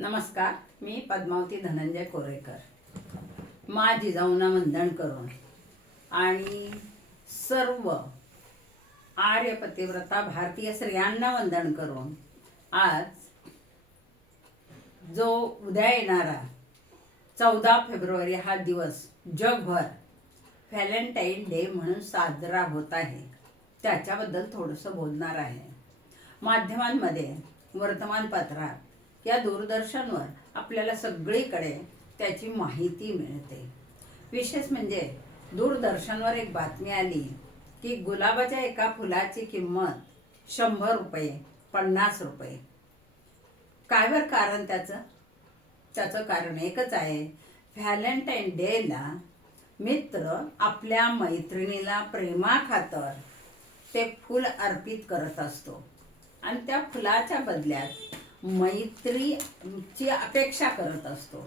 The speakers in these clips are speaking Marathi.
नमस्कार, मी पद्मावती धनंजय कोरेकर. मा जिजाऊंना वंदन करून आणि सर्व आर्य पतिव्रता भारतीय स्त्रियांना वंदन करून आज जो उद्या येणारा 14 फेब्रुवारी हा दिवस जगभर व्हॅलेंटाईन डे म्हणून साजरा होत आहे, त्याच्याबद्दल थोडंसं बोलणार आहे. माध्यमांमध्ये, वर्तमानपत्रात या दूरदर्शनवर आपल्याला सगळीकडे त्याची माहिती मिळते. विशेष म्हणजे दूरदर्शनवर एक बातमी आली की गुलाबाच्या एका फुलाची किंमत 100 रुपये, 50 रुपये. काय बरं कारण त्याचं कारण एकच आहे. व्हॅलेंटाईन डेला मित्र आपल्या मैत्रिणीला प्रेमाखातर ते फूल अर्पित करत असतो आणि त्या फुलाच्या बदल्यात मैत्रीची अपेक्षा करत असतो.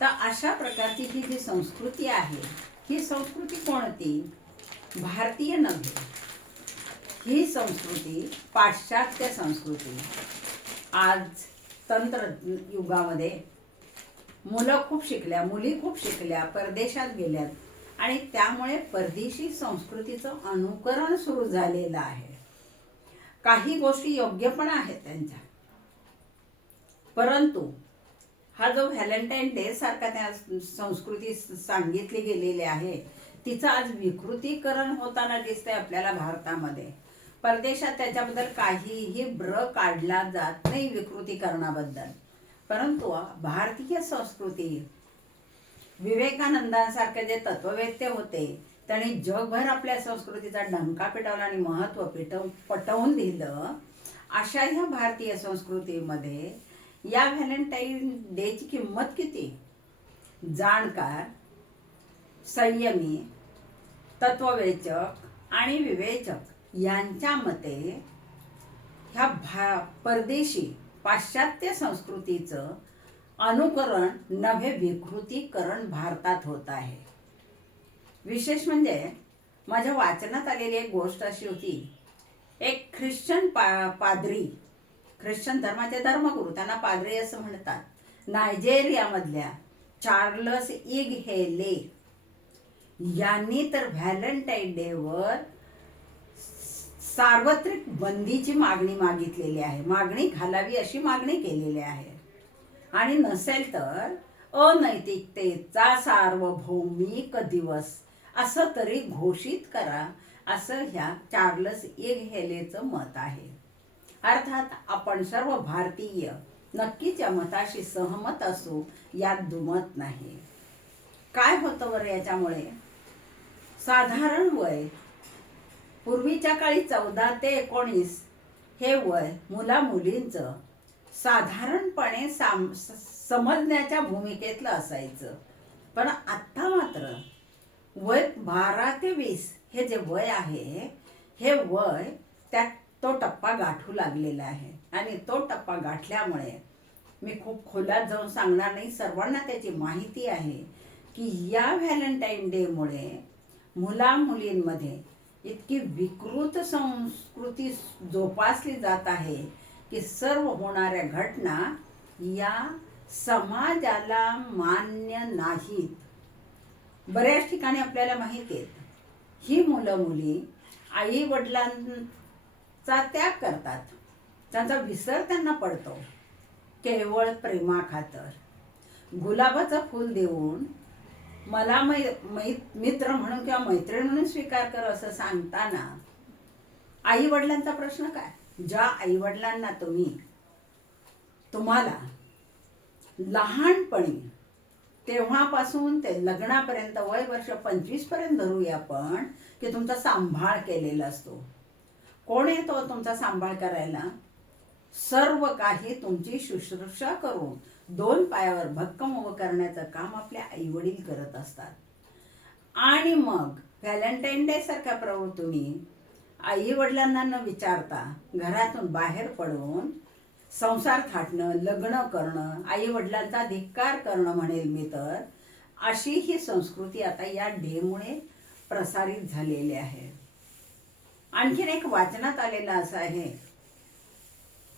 तर अशा प्रकारची ही जी संस्कृती आहे, ही संस्कृती कोणती? भारतीय नव्हे, ही संस्कृती पाश्चात्य संस्कृती. आज तंत्रयुगामध्ये मुलं खूप शिकल्या, मुली खूप शिकल्या, परदेशात गेल्यात आणि त्यामुळे परदेशी संस्कृतीचं अनुकरण सुरू झालेलं आहे. काही गोष्टी योग्य पण आहेत त्यांच्या, परंतु हा जो व्हॅलेंटाईन डे सारखा त्या संस्कृती सांगितली गेलेली आहे, तिचं आज विकृतीकरण होताना दिसतंय आपल्याला भारतामध्ये. परदेशात त्याच्याबद्दल काहीही ब्र काढला जात नाही विकृतीकरणाबद्दल, परंतु भारतीय संस्कृती, विवेकानंदांसारखे जे तत्ववेत्ते होते त्यांनी जगभर आपल्या संस्कृतीचा डंका पेटवला आणि महत्त्व पटवून दिलं. अशा ह्या भारतीय संस्कृतीमध्ये या व्हॅलेंटाईन डेची किंमत किती? जाणकार, संयमी, तत्ववेचक आणि विवेचक यांच्या मते ह्या परदेशी पाश्चात्य संस्कृतीचं अनुकरण नव्हे विकृतीकरण भारतात होत आहे. विशेष म्हणजे माझ्या वाचनात आलेली एक गोष्ट अशी होती. एक ख्रिश्चन पाद्री, ख्रिश्चन धर्माचे धर्मगुरू, त्यांना पाद्री असं म्हणतात, नायजेरियामधल्या चार्लस इग हेले यांनी तर व्हॅलेंटाईन डेवर सार्वत्रिक बंदीची मागणी मागितलेली आहे. मागणी घालावी अशी मागणी केलेली आहे आणि नसेल तर अनैतिकतेचा सार्वभौमिक दिवस असं तरी घोषित करा, असं ह्या चार्लस इग हेलेचं मत आहे. अर्थात आपण सर्व भारतीय नक्कीच या मताशी सहमत असू, यात दुमत नाही. काय होतं बरं याच्यामुळे? साधारण वय पूर्वीच्या काळी 14 ते 19 हे वय मुला मुलींचं साधारणपणे समजण्याच्या भूमिकेतलं असायचं. पण आत्ता मात्र वय 12 ते 20 हे जे वय आहे, हे वय त्यात तो टप्पा गाठू लागलेला आहे आणि तो टप्पा गाठल्यामुळे मी खूप खोलात जाऊन सांगणार नाही, सर्वांना त्याची माहिती आहे की या व्हॅलेंटाईन डेमुळे मुला मुलींमध्ये इतकी विकृत संस्कृती जोपासली जात आहे की सर्व होणाऱ्या घटना या समाजाला मान्य नाहीत. बऱ्याच ठिकाणी आपल्याला माहिती आहे, ही मुलं मुली आई वडिलांचा त्याग करतात, त्यांचा विसर त्यांना पडतो केवळ प्रेमाखातर. गुलाबाचं फूल देऊन मला मित्र म्हणून किंवा मैत्रीण म्हणून स्वीकार कर असं सांगताना आई वडिलांचा प्रश्न काय? ज्या आई वडिलांना तुम्हाला लहानपणी तेव्हापासून ते लग्नापर्यंत वय वर्ष 25 पर्यंत धरूया आपण, की तुमचा सांभाळ केलेला असतो. कोण येतो तुमचा सांभाळ करायला? सर्व काही तुमची शुश्रूषा करून 2 पायावर भक्कम उभं करण्याचं काम आपले आई वडील करत असतात. आणि मग व्हॅलेंटाईन डे सारख्या प्रवृत्तीने आई वडिलांना न विचारता घरातून बाहेर पडून संसार थाटणं, लग्न करणं, आई वडिलांचा धिक्कार करणं म्हणेल मी तर, अशी ही संस्कृती आता या डेमुळे प्रसारित झालेली आहे. आणखीन एक वाचनात आलेलं असं आहे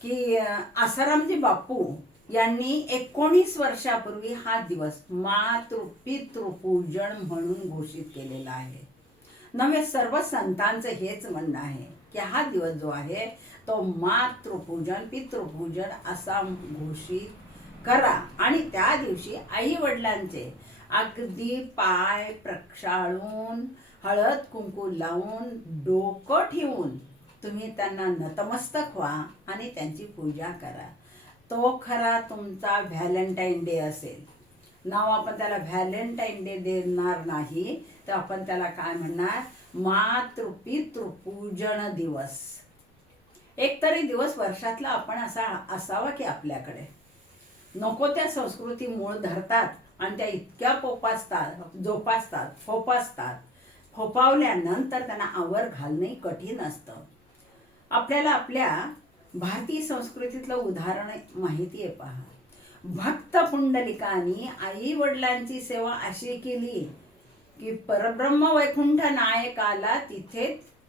की आसारामजी बापू यांनी 19 वर्षापूर्वी हा दिवस पितृपूजन म्हणून घोषित केलेला आहे. नव्हे सर्व संतांचं हेच म्हणणं आहे की हा दिवस जो आहे तो मातृपूजन पितृपूजन असा घोषित करा. आणि त्या दिवशी आई वडिलांचे अगदी पाय प्रक्षाळून हळद कुंकू लावून डोकं ठेवून तुम्ही त्यांना नतमस्तक व्हा आणि त्यांची पूजा करा. तो खरा तुमचा व्हॅलेंटाईन डे असेल. नाव आपण त्याला व्हॅलेंटाईन डे देणार नाही, तर आपण त्याला काय म्हणणार, मातृपितृपूजन दिवस. एकतरी दिवस वर्षातला आपण असा असावा की आपल्याकडे नको त्या संस्कृती मूळ धरतात आणि त्या इतक्या जोपासतात फोपावल्यानंतर त्यांना आवर घालणे कठीण असतं. आपल्याला आपल्या भारतीय संस्कृतीतलं उदाहरण माहिती आहे पहा. भक्त पुंडलिकानी आई वडिलांची सेवा अशी केली की परब्रह्म वैकुंठ नायकाला तिथे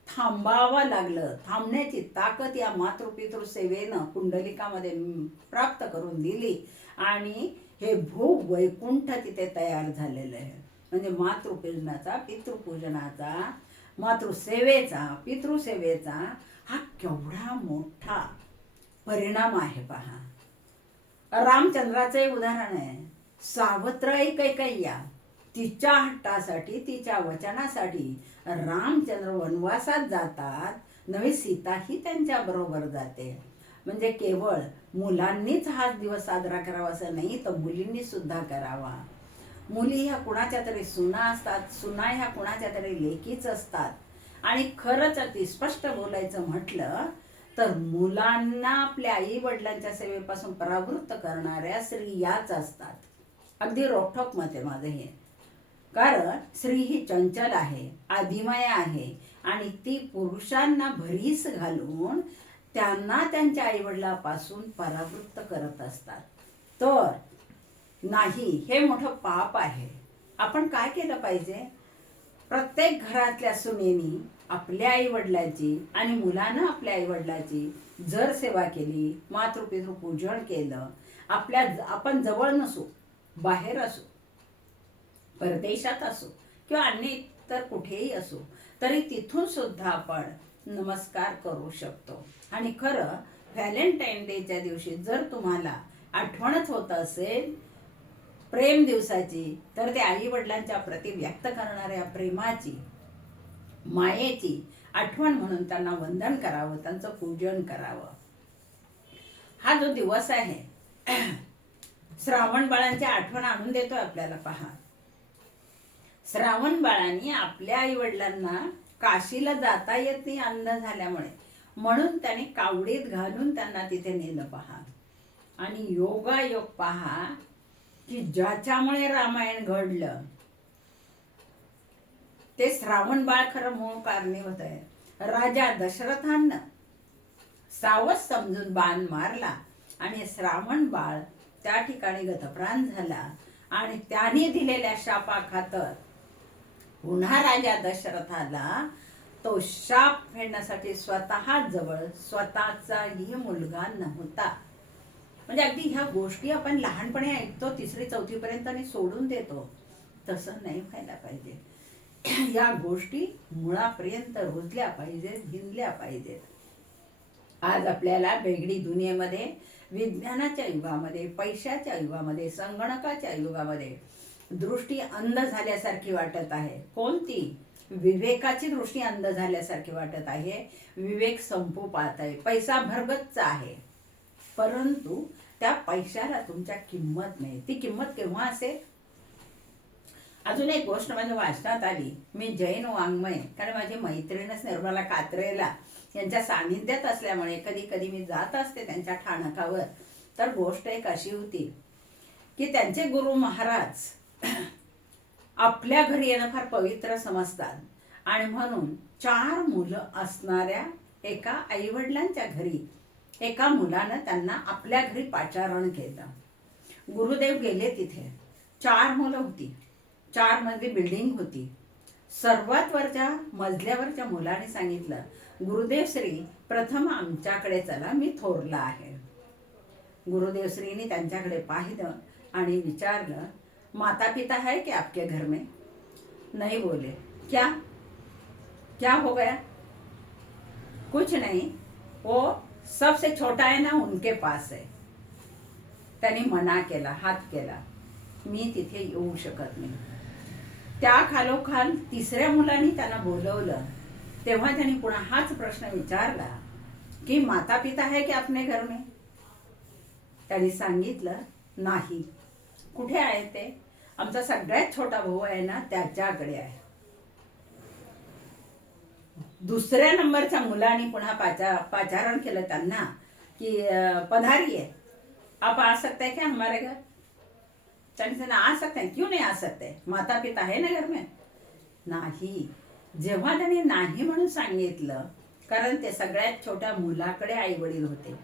थांबावं लागलं. थांबण्याची ताकद या मातृपितृ सेवेनं पुंडलिकामध्ये प्राप्त करून दिली आणि हे वैकुंठ तिथे तयार झालेलं आहे. म्हणजे मातृपूजनाचा पितृपूजनाचा मातृसेवेचा पितृसेवेचा हा केवढा मोठा परिणाम आहे पहा. रामचंद्राचे उदाहरण आहे. सावत्र कैकय्या तिच्या हट्टासाठी तिच्या वचनासाठी रामचंद्र वनवासात जातात. नवी सीताही त्यांच्या बरोबर जाते. म्हणजे केवळ मुलांनीच हा दिवस साजरा करावा असं नाही, तर मुलींनी सुद्धा करावा. मुली ह्या कुणाच्या तरी सुना असतात, सुना ह्या कुणाच्या तरी लेकीच असतात. आणि खरंच अति स्पष्ट बोलायचं म्हटलं तर मुलांना आपल्या आई वडिलांच्या सेवेपासून परावृत्त करणाऱ्या स्त्रियाच असतात. अगदी रोखठोक मत आहे माझं हे. कारण स्त्री ही चंचल आहे, आदिमय आहे आणि ती पुरुषांना भरीस घालून त्यांना त्यांच्या आईवडिलापासून परावृत्त करत असतात. तर नाही, हे मोठं पाप आहे. आपण काय केलं पाहिजे, प्रत्येक घरातल्या सुनेनी आपल्या आईवडिलाची आणि मुलानं आपल्या आईवडिलाची जर सेवा केली, मातृपितृ पूजन केलं, आपण जवळ नसू, बाहेर असू, परदेशात असो किंवा अन्य इतर कुठेही असो, तरी तिथून सुद्धा आपण नमस्कार करू शकतो. आणि खरं व्हॅलेंटाईन डेच्या दिवशी जर तुम्हाला आठवणच होत असेल प्रेम दिवसाची, तर ते आई वडिलांच्या प्रती व्यक्त करणाऱ्या प्रेमाची मायेची आठवण म्हणून त्यांना वंदन करावं, त्यांचं पूजन करावं. हा जो दिवस आहे श्रावण बाळांची आठवण आणून देतोय आपल्याला पहा. श्रावण बाळांनी आपल्या आई वडिलांना काशीला जाता येत नाही अंध झाल्यामुळे, म्हणून त्याने कावडीत घालून त्यांना तिथे नेलं पहा. आणि योगायोग पहा की ज्याच्यामुळे रामायण घडलं ते श्रावण बाळ खरं मूळ कारणीभूत आहे. राजा दशरथानं सावस समजून बाण मारला आणि श्रावण बाळ त्या ठिकाणी गतप्राण झाला. आणि त्याने दिलेल्या शापाखातर पुन्हा राजा दशरथाला तो शाप फेडण्यासाठी स्वतः जवळ स्वतःचाही मुलगा नव्हता. म्हणजे अगदी ह्या गोष्टी आपण लहानपणी ऐकतो 3री-4थी पर्यंत आणि सोडून देतो, तसं नाही व्हायला पाहिजे. या गोष्टी मुळापर्यंत रुजल्या पाहिजेत, भिनल्या पाहिजेत. आज आपल्याला वेगळी दुनियेमध्ये, विज्ञानाच्या युगामध्ये, पैशाच्या युगामध्ये, संगणकाच्या युगामध्ये दृष्टी अंध झाल्यासारखी वाटत आहे. कोणती? विवेकाची दृष्टी अंध झाल्यासारखी वाटत आहे. विवेक संपू पाहत आहे. पैसा भरगच्च आहे, परंतु त्या पैशाला तुमच्या किंमत नाही. ती किंमत केव्हा असेल? अजून एक गोष्ट माझ्या वाचनात आली. मी जैन वाङ्मय, कारण माझी मैत्रीणच निर्मला कात्रेला यांच्या सानिध्यात असल्यामुळे कधी कधी मी जात असते त्यांच्या ठाणकावर. तर गोष्ट एक अशी होती की त्यांचे गुरु महाराज आपल्या घरी येणं फार पवित्र समजतात आणि म्हणून 4 मुलं असणाऱ्या एका आईवडिलांच्या घरी एका मुलानं त्यांना आपल्या घरी पाचारण केलं. गुरुदेव गेले तिथे. 4 मुलं होती, 4 मजली बिल्डिंग होती. सर्वात वरच्या मजल्यावरच्या मुलाने सांगितलं, गुरुदेव श्री प्रथम आमच्याकडे चला, मी थोरला आहे. गुरुदेवश्रींनी त्यांच्याकडे पाहिलं आणि विचारलं, माता पिता है क्या आपके घर में? नहीं बोले. क्या क्या हो गया? कुछ नहीं, वो सबसे छोटा है ना, उनके पास है. त्यांनी मना केला, हात केला, मी तिथे येऊ शकत नाही. त्या खालोखाल तिसऱ्या मुलांनी त्यांना बोलवलं. तेव्हा त्यांनी पुन्हा हाच प्रश्न विचारला की माता पिता है क्या अपने घर में? त्यांनी सांगितलं नाही. कुठे आहे ते? आमचा सगळ्यात छोटा भाऊ आहे ना, त्याच्याकडे आहे. दुसऱ्या नंबरच्या मुलांनी पुन्हा पाचारण केलं त्यांना की पधारिए, आप आ सकते हैं क्या हमारे घर? त्यांनी सांगितलं आ सकते हैं. क्यों नहीं आ सकते? माता पिता है ना घर में? नाही. जेव्हा त्यांनी नाही म्हणून सांगितलं, कारण ते सगळ्यात छोट्या मुलाकडे आई वडील होते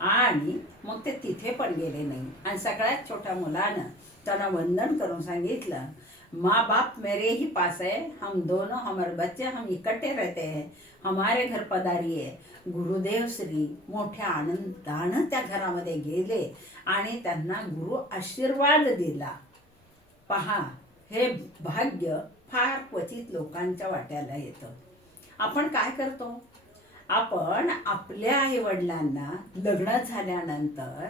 आणि मग ते तिथे पण गेले नाही. आणि सगळ्यात छोट्या मुलानं त्यांना वंदन करून सांगितलं, माँ बाप मेरे ही पास है, हम दोनों हमारे बच्चे हम इकट्ठे रहते हैं, हमारे घर पधारिए. गुरुदेव श्री मोठ्या आनंदानं त्या घरामध्ये गेले आणि त्यांना गुरु आशीर्वाद दिला. पहा, हे भाग्य फार क्वचित लोकांच्या वाट्याला येतं. आपण काय करतो? आपण आपल्या आई वडिलांना लग्न झाल्यानंतर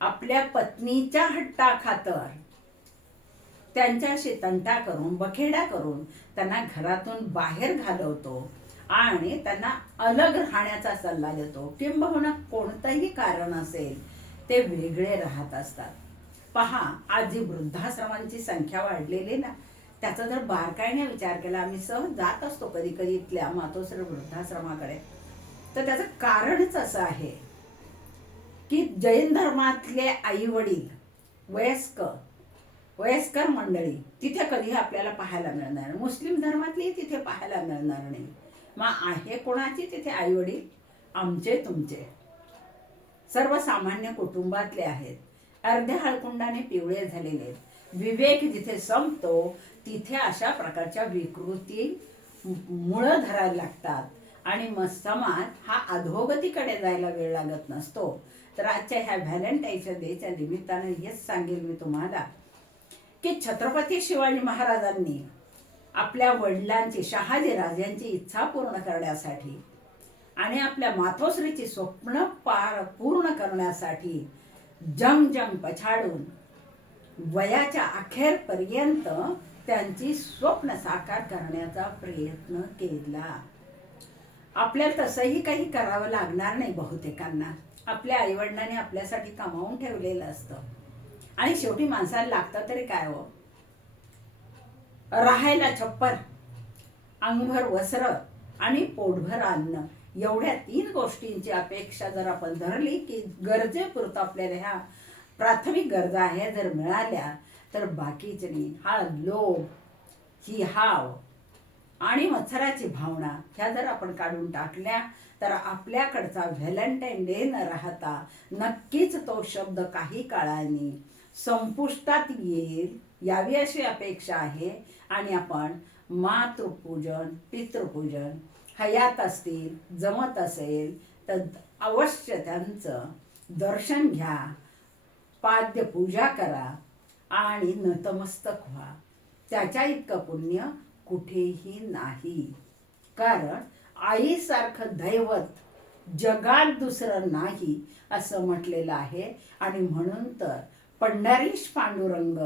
आपल्या पत्नीच्या हट्टाखातर त्यांच्याशी तंटा करून, बखेडा करून त्यांना घरातून बाहेर घालवतो आणि त्यांना अलग राहण्याचा सल्ला देतो. किंबहुना कोणतंही कारण असेल, ते वेगळे राहत असतात. पहा, आज जी वृद्धाश्रमांची संख्या वाढलेली ना, त्याचा जर बारकाईने विचार केला, आम्ही सहज जात असतो कधी कधी इथल्या मातोश्री वृद्धाश्रमाकडे, तर त्याचं कारणच असं आहे की जैन धर्मातले आई वडील, वयस्कर मंडळी तिथे कधी आपल्याला पाहायला मिळणार नाही. मुस्लिम धर्मातली तिथे पाहायला मिळणार नाही. मग आहे कोणाची तिथे आई वडील? आमचे तुमचे सर्वसामान्य कुटुंबातले आहेत. अर्ध्या हळकुंडाने पिवळे झालेले. विवेक जिथे संपतो तिथे अशा प्रकारच्या विकृती मुळं धरायला लागतात आणि मग समाज हा अधोगतीकडे जायला वेळ लागत नसतो. तर आजच्या ह्या व्हॅलेंटाईनच्या डेच्या निमित्तानं हेच सांगेल मी तुम्हाला की छत्रपती शिवाजी महाराजांनी आपल्या वडिलांची, शहाजी राजांची इच्छा पूर्ण करण्यासाठी आणि आपल्या मातोश्रीची स्वप्न पूर्ण करण्यासाठी जंग पछाडून वयाच्या अखेरपर्यंत त्यांची स्वप्न साकार करण्याचा प्रयत्न केला. आपल्याला तसंही काही करावं लागणार नाही. बहुतेकांना आपल्या आईवडिलांनी आपल्यासाठी कमावून ठेवलेलं असतं आणि शेवटी माणसाला लागतं तरी काय हो? राहायला छप्पर, अंगभर वस्त्र आणि पोटभर अन्न, एवढ्या 3 गोष्टींची अपेक्षा जर आपण धरली की गरजेपुरतं आपल्याला ह्या प्राथमिक गरजा आहे जर मिळाल्या, तर बाकीच नाही. हा लोभ, ही हाव आणि मत्सराची भावना ह्या जर आपण काढून टाकल्या, तर आपल्याकडचा व्हॅलेंटाईन डे न राहता नक्कीच तो शब्द काही काळाने संपुष्टात येईल, यावी अशी अपेक्षा आहे. आणि आपण मातृपूजन, पितृपूजन हयात असतील, जमत असेल तर अवश्य त्यांचं दर्शन घ्या, पाद्य पूजा करा आणि नतमस्तक व्हा. त्याच्या इतकं पुण्य कुठेही नाही. कारण आईसारखं दैवत जगात दुसरं नाही असं म्हटलेलं आहे. आणि म्हणून तर पंढरीश पांडुरंग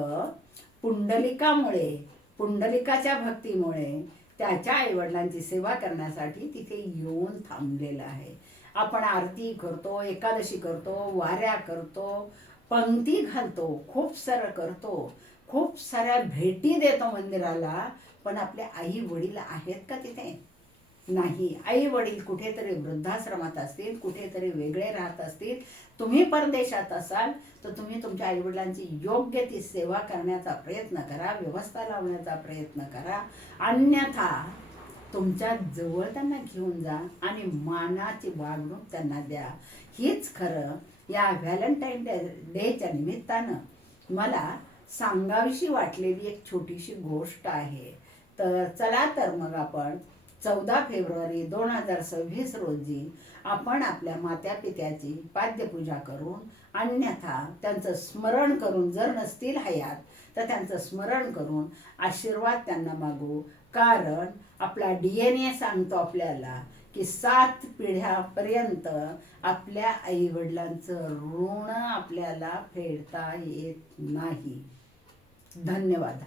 पुंडलिकामुळे, पुंडलिकाच्या भक्तीमुळे त्याच्या आईवडिलांची सेवा करण्यासाठी तिथे येऊन थांबलेला आहे. आपण आरती करतो, एकादशी करतो, वाऱ्या करतो, पंक्ती घालतो, खूप सारं करतो, खूप साऱ्या भेटी देतो मंदिराला, पण आपले आई वडील आहेत का तिथे? नाही. आई वडील कुठेतरी वृद्धाश्रमात असतील, कुठेतरी वेगळे राहत असतील. तुम्ही परदेशात असाल तर तुम्ही तुमच्या आई वडिलांची योग्य ती सेवा करण्याचा प्रयत्न करा, व्यवस्था लावण्याचा प्रयत्न करा. अन्यथा तुमच्या जवळ त्यांना घेऊन जा आणि मानाची वागणूक त्यांना द्या. हीच खरं या व्हॅलेंटाईन डेच्या निमित्तानं मला सांगावीशी वाटलेली एक छोटीशी गोष्ट आहे. तर चला तर मग आपण 14 फेब्रुवारी 2026 रोजी आपण आपल्या मातापित्याची पाद्यपूजा करून, अन्यथा त्यांचं स्मरण करून, जर नसतील हयात तर त्यांचं स्मरण करून आशीर्वाद त्यांना मागू. कारण आपला DNA सांगतो आपल्याला की 7 पिढ्यापर्यंत आपल्या आईवडिलांचं ऋण आपल्याला फेडता येत नाही. धन्यवाद.